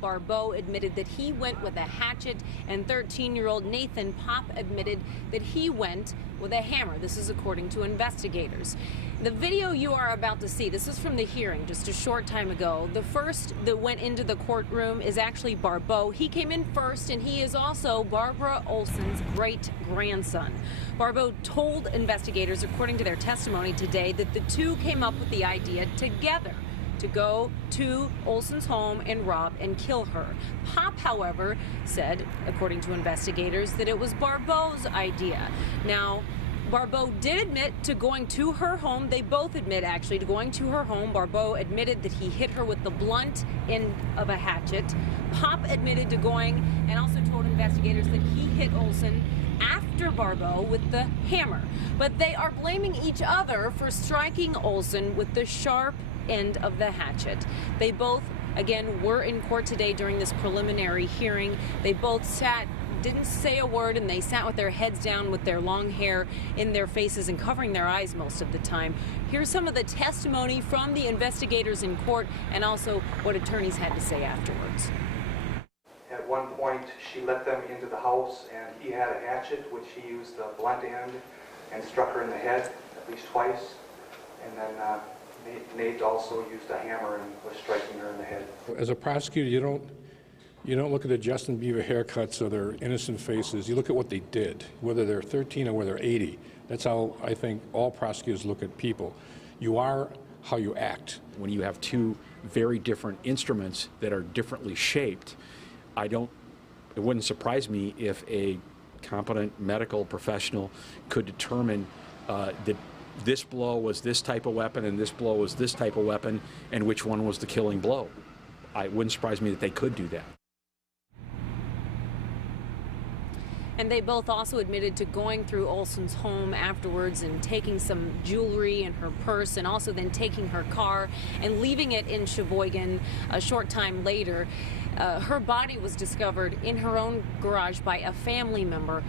Barbeau admitted that he went with a hatchet, and 13-year-old Nathan Pop admitted that he went with a hammer. This is according to investigators. The video you are about to see, this is from the hearing just a short time ago. The first that went into the courtroom is actually Barbeau. He came in first, and he is also Barbara Olson's great-grandson. Barbeau told investigators, according to their testimony today, that the two came up with the idea together to go to Olson's home and rob and kill her. Pop, however, said, according to investigators, that it was Barbeau's idea. Now, Barbeau did admit to going to her home. They both admit, actually, to going to her home. Barbeau admitted that he hit her with the blunt end of a hatchet. Pop admitted to going and also told investigators that he hit Olson after Barbeau with the hammer. But they are blaming each other for striking Olson with the sharp end of the hatchet. They both, again, were in court today during this preliminary hearing. They both sat, didn't say a word, and they sat with their heads down with their long hair in their faces and covering their eyes most of the time. Here's some of the testimony from the investigators in court and also what attorneys had to say afterwards. At one point, she let them into the house, and he had a hatchet, which he used the blunt end and struck her in the head at least twice. And then Nate also used a hammer and was striking her in the head. As a prosecutor, you don't look at the Justin Bieber haircuts or their innocent faces. You look at what they did, whether they're 13 or whether they're 80. That's how I think all prosecutors look at people. You are how you act. When you have two very different instruments that are differently shaped, it wouldn't surprise me if a competent medical professional could determine that this blow was this type of weapon and this blow was this type of weapon, and which one was the killing blow. It wouldn't surprise me that they could do that. And they both also admitted to going through Olson's home afterwards and taking some jewelry in her purse, and also then taking her car and leaving it in Sheboygan a short time later. Her body was discovered in her own garage by a family member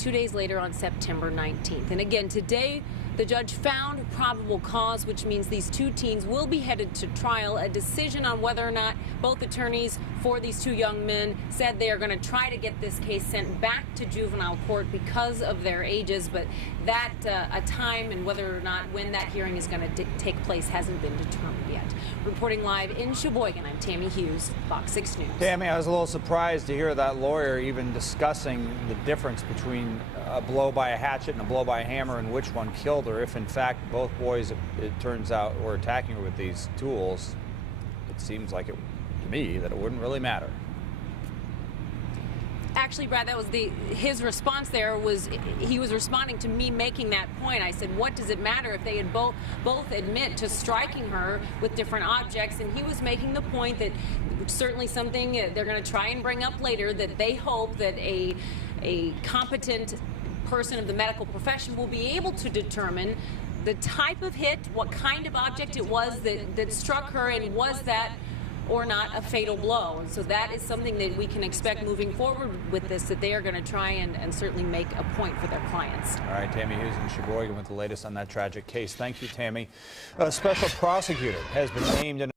2 days later on September 19th. And again, today, the judge found probable cause, which means these two teens will be headed to trial. A decision on whether or not both attorneys for these two young men said they are going to try to get this case sent back to juvenile court because of their ages, but that a time and whether or not when that hearing is going to take place hasn't been determined yet. Reporting live in Sheboygan, I'm Tammy Hughes, Fox 6 News. Tammy, I was a little surprised to hear that lawyer even discussing the difference between a blow by a hatchet and a blow by a hammer and which one killed her. If in fact both boys, it turns out, were attacking her with these tools, it seems like to me that it wouldn't really matter. Actually, Brad, that was his response there. Was he was responding to me making that point. I said, what does it matter if they had both admit to striking her with different objects? And he was making the point that certainly something they're going to try and bring up later, that they hope that a competent person of the medical profession will be able to determine the type of hit, what kind of object it was that struck her, and was that or not a fatal blow. And so that is something that we can expect moving forward with this, that they are going to try and certainly make a point for their clients. All right, Tammy Hughes in Sheboygan with the latest on that tragic case. Thank you, Tammy. A special prosecutor has been named in